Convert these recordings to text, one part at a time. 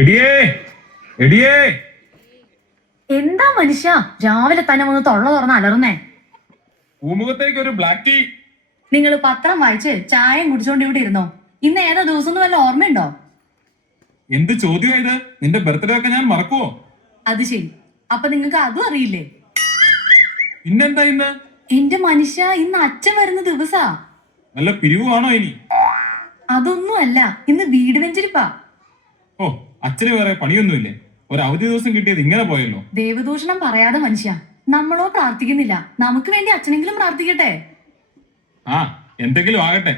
എടിയേ എടിയേ എന്താ മനുഷ്യ രാവിലെ തന്നെ വന്ന് തൊള്ള തുറന്ന് അലറുന്നേ? പൂമുഖത്തേക്ക് ഒരു ബ്ലാക്ക് ടീ. നിങ്ങൾ പത്രം വായിച്ച് ചായയും കുടിച്ചോണ്ട് ഇവിടെ ഇരുന്നോ? ഇന്ന് ഏതാ ദിവസം വല്ല ഓർമ്മയുണ്ടോ? എന്ത് ചോദ്യം ഇത്? നിന്റെ ബർത്ത്ഡേ ഒക്കെ ഞാൻ മറക്കുവോ? അത് ശരി, അപ്പൊ നിങ്ങൾക്ക് അതും അറിയില്ലേ? പിന്നെന്താ ഇന്ന്? എന്റെ മനുഷ്യ, ഇന്ന് അച്ഛൻ വരുന്ന ദിവസാ. നല്ല പിരിവാണോ ഇനി? അതൊന്നും അല്ല, ഇന്ന് വീട് വെഞ്ചരിപ്പാ. ഓ, അച്ഛന് വേറെ പണിയൊന്നുമില്ലേ? ഒരു അവധി ദിവസം കിട്ടിയത് ഇങ്ങനെ പോയല്ലോ. ദേവദൂഷണം പറയാതെ മനുഷ്യ, നമ്മളോ പ്രാർത്ഥിക്കുന്നില്ല, നമുക്ക് വേണ്ടി അച്ഛനെങ്കിലും പ്രാർത്ഥിക്കട്ടെ. ആ, എന്തെങ്കിലും ആകട്ടെ.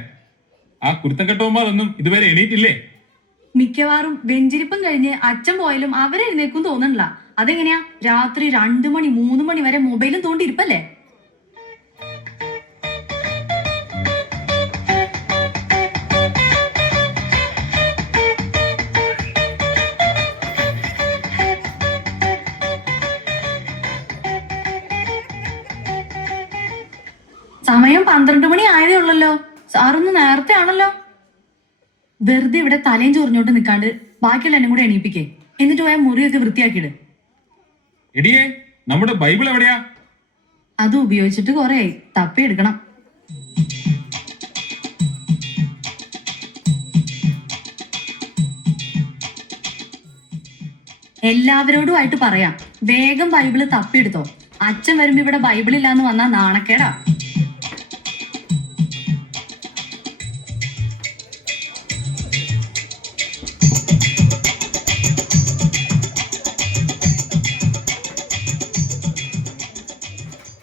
ആ കുരുത്തക്കെട്ടവന്മാരൊന്നും ഇതുവരെ എണീറ്റില്ലേ? മിക്കവാറും വെഞ്ചരിപ്പും കഴിഞ്ഞ് അച്ഛൻ പോയാലും അവരെഴുന്നേക്കും തോന്നണില്ല. അതെങ്ങനെയാ? രാത്രി 2 മണി 3 മണി വരെ മൊബൈലും തോണ്ടിരിപ്പല്ലേ? സമയം 12 മണി ആയതേ ഉള്ളല്ലോ. സാറൊന്ന് നേരത്തെ ആണല്ലോ. വെറുതെ ഇവിടെ തലയും ചൊറിഞ്ഞോട്ട് നിൽക്കാണ്ട് ബാക്കിയുള്ള എന്നെ കൂടെ എണീപ്പിക്കേ. എന്നിട്ട് പോയാൽ മുറിയൊക്കെ വൃത്തിയാക്കിയിട്. എടിയേ, നമ്മുടെ ബൈബിൾ എവിടെയാ? അത് ഉപയോഗിച്ചിട്ട് കുറെ തപ്പിയെടുക്കണം. എല്ലാവരോടുമായിട്ട് പറയാം, വേഗം ബൈബിള് തപ്പിയെടുത്തോ. അച്ഛൻ വരുമ്പോ ഇവിടെ ബൈബിൾ ഇല്ലാന്ന് വന്നാ നാണക്കേടാ.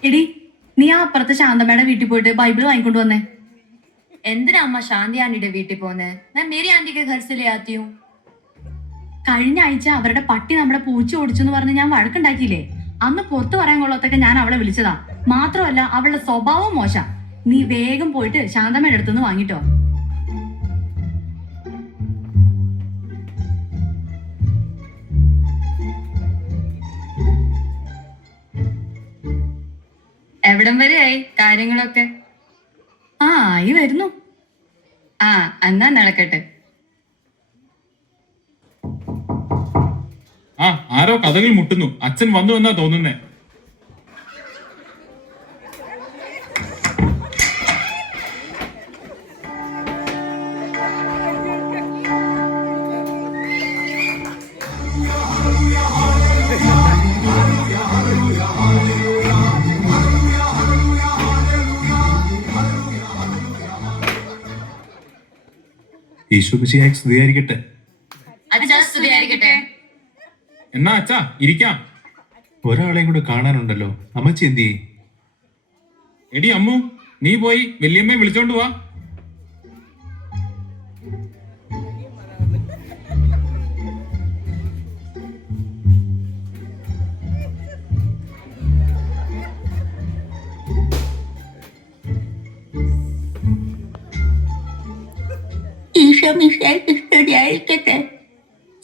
എടി, നീ ആ അപ്പുറത്തെ ശാന്തമ്മയുടെ വീട്ടിൽ പോയിട്ട് ബൈബിൾ വാങ്ങിക്കൊണ്ട് വന്നേ. എന്തിനാ അമ്മ ശാന്തി ആന്റിയുടെ വീട്ടിൽ പോന്നെ? ഞാൻ മേരി ആന്റിക്ക് घर से ले आती हूँ. കഴിഞ്ഞ ആഴ്ച അവരുടെ പട്ടി നമ്മുടെ പൂച്ച ഓടിച്ചെന്ന് പറഞ്ഞ് ഞാൻ വഴക്കുണ്ടാക്കിയില്ലേ? അന്ന് പുറത്തു പറയാൻ കൊള്ളത്തൊക്കെ ഞാൻ അവളെ വിളിച്ചതാ. മാത്രമല്ല അവളുടെ സ്വഭാവം മോശം. നീ വേഗം പോയിട്ട് ശാന്തമ്മയുടെ അടുത്തുനിന്ന് വാങ്ങിട്ടോ. എവിടം വരെയായി കാര്യങ്ങളൊക്കെ? ആ, ആയി വരുന്നു. ആ, എന്നാ നടക്കട്ടെ. ആ, ആരോ കഥകൾ മുട്ടുന്നു. അച്ഛൻ വന്നു എന്നാ തോന്നുന്നേ. യേശു മിശിഹായ്ക്ക് സ്തുതിയായിരിക്കട്ടെ. അച്ഛാ സ്തുതിയായിരിക്കട്ടെ. എന്നാ അച്ഛാ ഇരിക്കാം. ഒരാളെയും കൂടെ കാണാനുണ്ടല്ലോ. അമ്മച്ചി എന്തി? എടി അമ്മു, നീ പോയി വല്യമ്മയെ വിളിച്ചോണ്ട് വാ.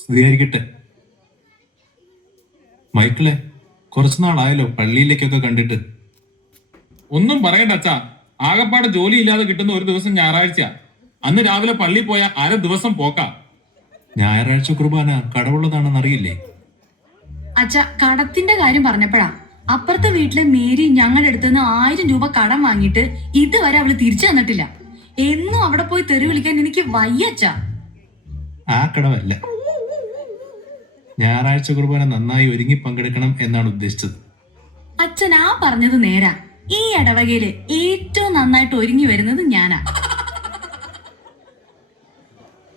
സ്തുതിയായിരിക്കട്ടെ. മൈക്കിളെ, കുറച്ചുനാളായല്ലോ പള്ളിയിലേക്കൊക്കെ കണ്ടിട്ട്. ഒന്നും പറയണ്ട അച്ഛാ, ആകപ്പാടെ ജോലി ഇല്ലാതെ കിട്ടുന്ന ഒരു ദിവസം ഞായറാഴ്ച. അന്ന് രാവിലെ പള്ളി പോയ അര ദിവസം പോക്കാ. ഞായറാഴ്ച കുർബാന കടവുള്ളതാണെന്ന് അറിയില്ലേ? അച്ഛ, കടത്തിന്റെ കാര്യം പറഞ്ഞപ്പോഴാ അപ്പുറത്തെ വീട്ടിലെ മേരി ഞങ്ങളുടെ അടുത്തുനിന്ന് 1000 രൂപ കടം വാങ്ങിയിട്ട് ഇതുവരെ അവള് തിരിച്ചു തന്നിട്ടില്ല. എന്നും അവിടെ പോയി തെറി വിളിക്കാൻ എനിക്ക് വയ്യച്ച. ആ കടവല്ല, ഞായറാഴ്ച കുർബാന നന്നായി ഒരുങ്ങി പങ്കെടുക്കണം എന്നാണ് ഉദ്ദേശിച്ചത്. അച്ഛൻ ആ പറഞ്ഞത് നേരാ. ഈ ഇടവകയില് ഏറ്റവും നന്നായിട്ട് ഒരുങ്ങി വരുന്നത് ഞാനാ.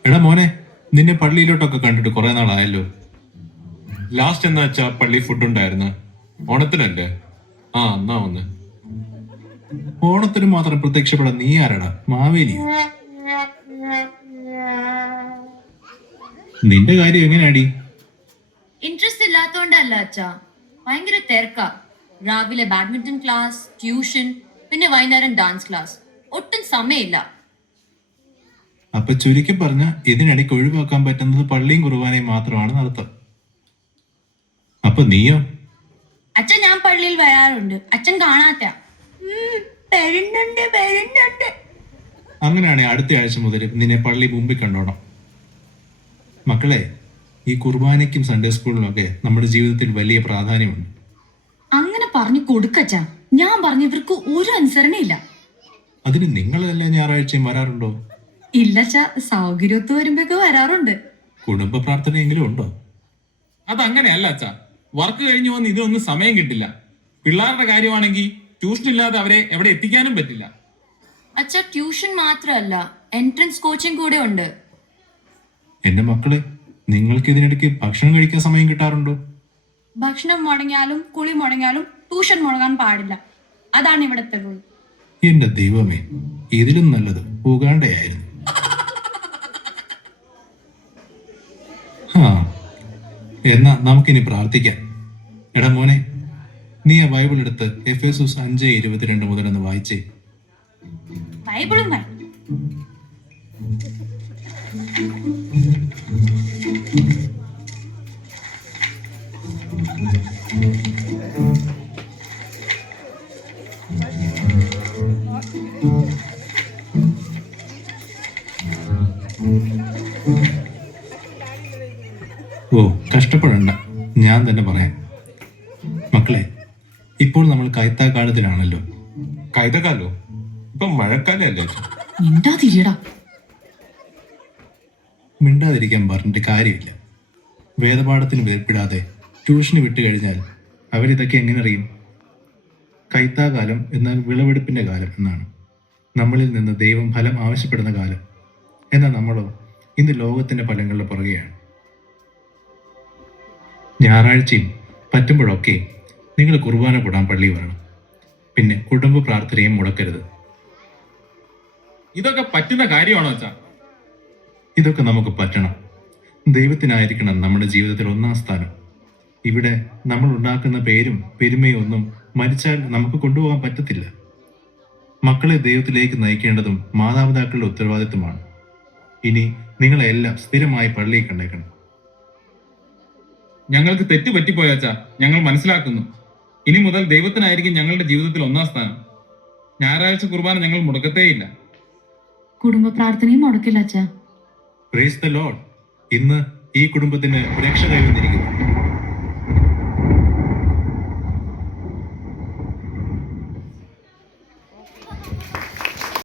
എടാ മോനെ, നിന്നെ പള്ളിയിലോട്ടൊക്കെ കണ്ടിട്ട് കുറെ നാളായല്ലോ. ലാസ്റ്റ് എന്നാ വെച്ചാ പള്ളി ഫുഡ് ഉണ്ടായിരുന്നു? ഓണത്തിനല്ലേ? ആ, എന്നാ വന്ന്. ഓണത്തിന് മാത്രം പ്രത്യക്ഷപ്പെടാൻ നീ ആരടാ? മാവേലി? നിന്റെ കാര്യം എങ്ങനെയാടി? ഇൻട്രസ്റ്റ് ഇല്ലാത്തോണ്ടല്ല അച്ഛാ, ഭയങ്കര തിരക്കാ. രാവിലെ ബാഡ്മിന്റൺ ക്ലാസ്, ട്യൂഷൻ, പിന്നെ വൈകുന്നേരം ഡാൻസ് ക്ലാസ്. ഒട്ടും സമയമില്ല. അപ്പൊ ചുരുക്കി പറഞ്ഞ ഇതിനിടയ്ക്ക് ഒഴിവാക്കാൻ പറ്റുന്നത് പള്ളിയും കുർബാനയും മാത്രമാണ് നടത്തം. അപ്പൊ നീയോ? അച്ഛൻ ഞാൻ പള്ളിയിൽ വരാറുണ്ട്. അച്ഛൻ കാണാത്ത. അങ്ങനെയാണെങ്കിൽ അടുത്ത ആഴ്ച മുതൽ നിന്നെ പള്ളി മുമ്പിൽ കണ്ടോണം. മക്കളെ, ഈ കുർബാനയ്ക്കും സൺഡേ സ്കൂളിനുമൊക്കെ നമ്മുടെ ജീവിതത്തിൽ വലിയ പ്രാധാന്യമുണ്ട്. അങ്ങനെ പറഞ്ഞു കൊടുക്കച്ച. ഞാൻ പറഞ്ഞ ഇവർക്ക് ഒരു അനുസരണയില്ല. അതിന് നിങ്ങളെല്ലാ ഞായറാഴ്ചയും വരാറുണ്ടോ? ഇല്ലച്ച, സൗകര്യത്ത് വരുമ്പോഴൊക്കെ വരാറുണ്ട്. കുടുംബ പ്രാർത്ഥനയെങ്കിലും ഉണ്ടോ? അതങ്ങനെയല്ല അച്ഛാ. വർക്ക് കഴിഞ്ഞു വന്ന് ഇതിനൊന്നും സമയം കിട്ടില്ല. പിള്ളേരുടെ കാര്യമാണെങ്കിൽ ട്യൂഷൻ ഇല്ലാതെ അവരെ എവിടെ എത്തിക്കാനും പറ്റില്ല. അച്ഛ ട്യൂഷൻ മാത്രമല്ല, എൻട്രൻസ് കോച്ചിങ് കൂടെ ഉണ്ട്. എന്റെ മക്കളെ, നിങ്ങൾക്ക് ഇതിനിടയ്ക്ക് ഭക്ഷണം കഴിക്കാൻ സമയം കിട്ടാറുണ്ടോ? ഭക്ഷണം മുടങ്ങിയാലും കുളി മുടങ്ങിയാലും ട്യൂഷൻ മുടങ്ങാൻ പാടില്ല. അതാണ് ഇവിടുത്തെ റൂൾ. എന്റെ ദൈവമേ, ഇതിലും നല്ലത് ഉഗാണ്ടയായിരുന്നു. എന്നാ നമുക്കിനി പ്രാർത്ഥിക്കാം. എടാ മോനെ, നീ ആ ബൈബിൾ എടുത്ത് എഫേസോസ് 5:22 മുതലൊന്ന് വായിച്ചേ. ബൈബിളും വായി. ഓ, കഷ്ടപ്പെടണ്ട, ഞാൻ തന്നെ പറയാം. മക്കളെ, ഇപ്പോൾ നമ്മൾ കൈത്താക്കാലത്തിലാണല്ലോ. കൈതക്കാലോ? ഇപ്പൊ മഴക്കാലല്ലേ അച്ഛാ? മിണ്ടാതിരിയടാ. മിണ്ടാതിരിക്കാൻ പറഞ്ഞിട്ട് കാര്യമില്ല. വേദപാഠത്തിന് വേർപ്പിടാതെ ട്യൂഷന് വിട്ടു കഴിഞ്ഞാൽ അവരിതൊക്കെ എങ്ങനെ അറിയും? കൈത്താകാലം എന്നാൽ വിളവെടുപ്പിന്റെ കാലം എന്നാണ്. നമ്മളിൽ നിന്ന് ദൈവം ഫലം ആവശ്യപ്പെടുന്ന കാലം. എന്നാൽ നമ്മളോ ഇന്ന് ലോകത്തിന്റെ ഫലങ്ങളുടെ പുറകെയാണ്. ഞായറാഴ്ചയും പറ്റുമ്പോഴൊക്കെ നിങ്ങൾ കുർബാന കൂടാൻ പള്ളി വരണം. പിന്നെ കുടുംബ പ്രാർത്ഥനയും മുടക്കരുത്. ഇതൊക്കെ പറ്റുന്ന കാര്യമാണോ അച്ഛാ? ഇതൊക്കെ നമുക്ക് പറ്റണം. ദൈവത്തിനായിരിക്കണം നമ്മുടെ ജീവിതത്തിൽ ഒന്നാം സ്ഥാനം. ഇവിടെ നമ്മൾ ഉണ്ടാക്കുന്ന പേരും പെരുമയും ഒന്നും മരിച്ചാൽ നമുക്ക് കൊണ്ടുപോകാൻ പറ്റത്തില്ല. മക്കളെ ദൈവത്തിലേക്ക് നയിക്കേണ്ടതും മാതാപിതാക്കളുടെ ഉത്തരവാദിത്വമാണ്. ഇനി നിങ്ങളെല്ലാം സ്ഥിരമായി പള്ളിയിൽ കണ്ടേക്കണം. ഞങ്ങൾക്ക് തെറ്റ് പറ്റിപ്പോയ അച്ഛാ, ഞങ്ങൾ മനസ്സിലാക്കുന്നു. ഇനി മുതൽ ദൈവത്തിനായിരിക്കും ഞങ്ങളുടെ ജീവിതത്തിൽ ഒന്നാം സ്ഥാനം. ഞായറാഴ്ച കുർബാന ഞങ്ങൾ മുടക്കത്തേയില്ല. കുടുംബ പ്രാർത്ഥനയും മുടക്കില്ല അച്ഛാ. Praise the Lord. ഇന്ന് ഈ കുടുംബത്തിന് രക്ഷ കൈവന്നിരിക്കുന്നു.